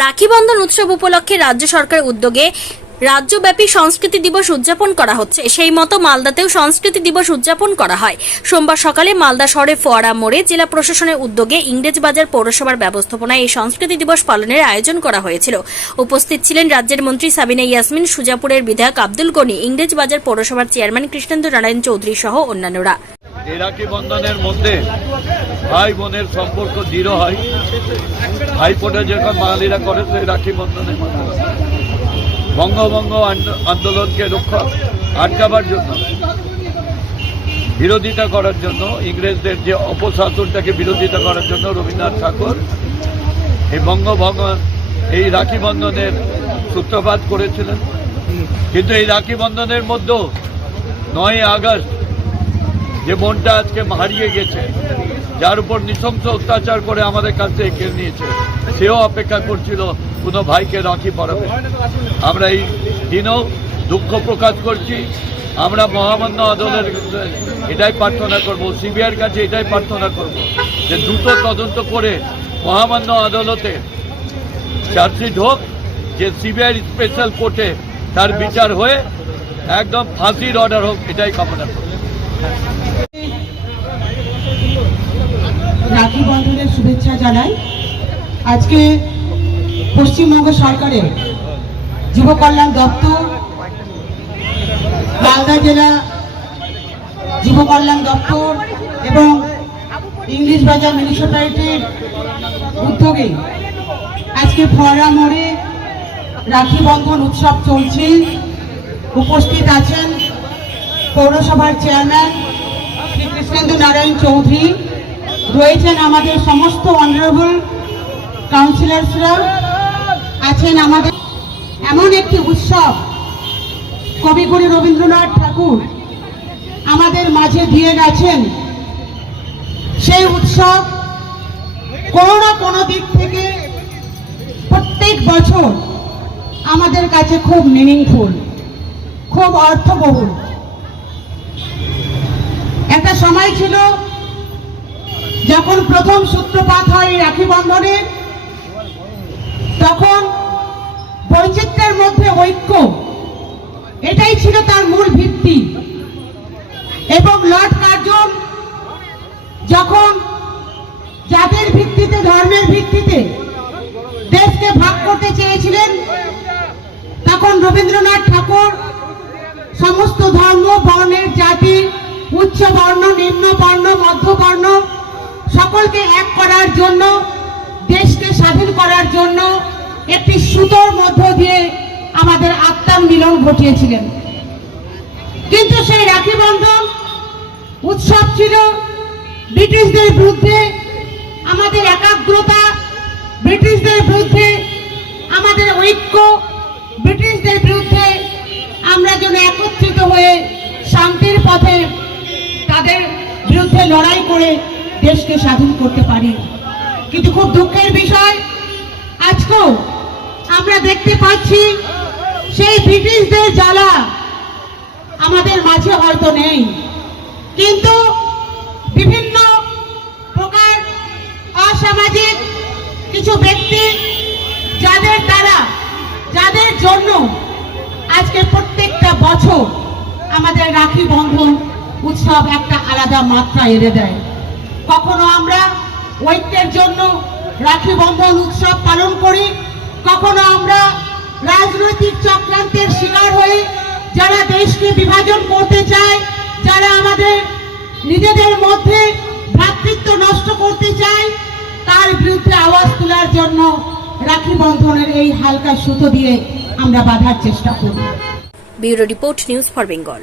রাখি বন্ধন উৎসব উপলক্ষে রাজ্য সরকারের উদ্যোগে রাজ্যব্যাপী সংস্কৃতি দিবস উদযাপন করা হচ্ছে। সেই মতো মালদাতেও সংস্কৃতি দিবস উদযাপন করা হয়। সোমবার সকালে মালদা শহরে ফোয়ারা মোড়ে জেলা প্রশাসনের উদ্যোগে ইংরেজবাজার পৌরসভার ব্যবস্থাপনায় এই সংস্কৃতি দিবস পালনের আয়োজন করা হয়েছিল। উপস্থিত ছিলেন রাজ্যের মন্ত্রী সাবিনা ইয়াসমিন, সুজাপুরের বিধায়ক আব্দুল গনি ইংরেজবাজার পৌরসভার চেয়ারম্যান কৃষ্ণেন্দ্র নারায়ণ চৌধুরী সহ অন্যান্যরা। এই রাখি বন্ধনের মধ্যে ভাই বোনের সম্পর্ক দৃঢ় হয়। ভাই ফোটা যেরকম বাঙালিরা করে, সেই রাখি বন্ধনের মাধ্যমে বঙ্গভঙ্গ আন্দোলনকে রক্ষা, আটকাবার জন্য, বিরোধিতা করার জন্য, ইংরেজদের যে অপশাসনটাকে বিরোধিতা করার জন্য রবীন্দ্রনাথ ঠাকুর এই বঙ্গভঙ্গ, এই রাখি বন্ধনের সূত্রপাত করেছিলেন। কিন্তু এই রাখি বন্ধনের মধ্যেও নয় আগস্ট যে বোনটা আজকে হারিয়ে গেছে, যার উপর নৃশংস অত্যাচার করে আমাদের কাছ থেকে কেড়ে নিয়েছে, সেও অপেক্ষা করছিল কোনো ভাইকে রাখি পরাবে। আমরা এই দিনও দুঃখ প্রকাশ করছি। আমরা মহামান্য আদালতের এটাই প্রার্থনা করব, সিবিআইয়ের কাছে এটাই প্রার্থনা করব, যে দ্রুত তদন্ত করে মহামান্য আদালতে চার্জশিট হোক, যে সিবিআই স্পেশাল কোর্টে তার বিচার হয়ে একদম ফাঁসির অর্ডার হোক, এটাই কামনা করব। রাখি বন্ধনের শুভেচ্ছা জানাই। আজকে পশ্চিমবঙ্গ সরকারের যুব কল্যাণ দপ্তর, মালদা জেলা যুব কল্যাণ দপ্তর এবং ইংলিশ বাজার মিউনিসিপ্যালিটির উদ্যোগে আজকে ফোয়ারা মোড়ে রাখি বন্ধন উৎসব চলছে। উপস্থিত আছেন পৌরসভার চেয়ারম্যান কৃষ্ণেন্দু নারায়ণ চৌধুরী রয়েছেন আমাদের সমস্ত অনারেবল কাউন্সিলর্সরা আছেন আমাদের এমন একটি উৎসব, কবিগুরু রবীন্দ্রনাথ ঠাকুর আমাদের মাঝে দিয়ে গেছেন। সেই উৎসব কোনো না কোনো দিক থেকে প্রত্যেক বছর আমাদের কাছে খুব মিনিংফুল খুব অর্থবহুল। একটা সময় ছিল যখন প্রথম সূত্রপাত হয় রাখি বন্ধনের তখন বৈচিত্র্যের মধ্যে ঐক্য, এটাই ছিল তার মূল ভিত্তি। এবং লর্ড কার্জন যখন জাতির ভিত্তিতে, ধর্মের ভিত্তিতে দেশকে ভাগ করতে চেয়েছিলেন, তখন রবীন্দ্রনাথ ঠাকুর সমস্ত ধর্ম, বর্ণের জাতি উচ্চ বর্ণ নিম্ন বর্ণ মধ্যবর্ণ, সকলকে এক করার জন্য, দেশকে স্বাধীন করার জন্য একটি সুতোর মধ্য দিয়ে আমাদের আত্মার মিলন ঘটিয়েছিলেন। কিন্তু সেই রাখি বন্ধন উৎসব ছিল ব্রিটিশদের বিরুদ্ধে, আমাদের একাগ্রতা ব্রিটিশদের বিরুদ্ধে, আমাদের ঐক্য ব্রিটিশদের বিরুদ্ধে আমরা যেন একত্রিত হয়ে শান্তির পথে তাদের বিরুদ্ধে লড়াই করে দেশকে স্বাধীন করতে পারি। কিন্তু খুব দুঃখের বিষয়, আজকেও আমরা দেখতে পাচ্ছি সেই ব্রিটিশদের জ্বালা আমাদের মাঝে হয়তো নেই। কিন্তু বিভিন্ন প্রকার অসামাজিক কিছু ব্যক্তি যাদের দ্বারা, যাদের জন্য আজকে প্রত্যেকটা বছর আমাদের রাখি বন্ধন উৎসব একটা আলাদা মাত্রা এনে দেয়। কখনো আমরা ঐক্যের জন্য রাখি বন্ধন উৎসব পালন করি, কখনো আমরা রাজনৈতিক চক্রান্তের শিকার হয়ে যারা দেশকে বিভাজন করতে চায়, যারা আমাদের নিজেদের মধ্যে ভ্রাতৃত্ব নষ্ট করতে চায়, তার বিরুদ্ধে আওয়াজ তোলার জন্য রাখি বন্ধনের এই হালকা সুতো দিয়ে আমরা বাধার চেষ্টা করি। Bureau report news for Bengal.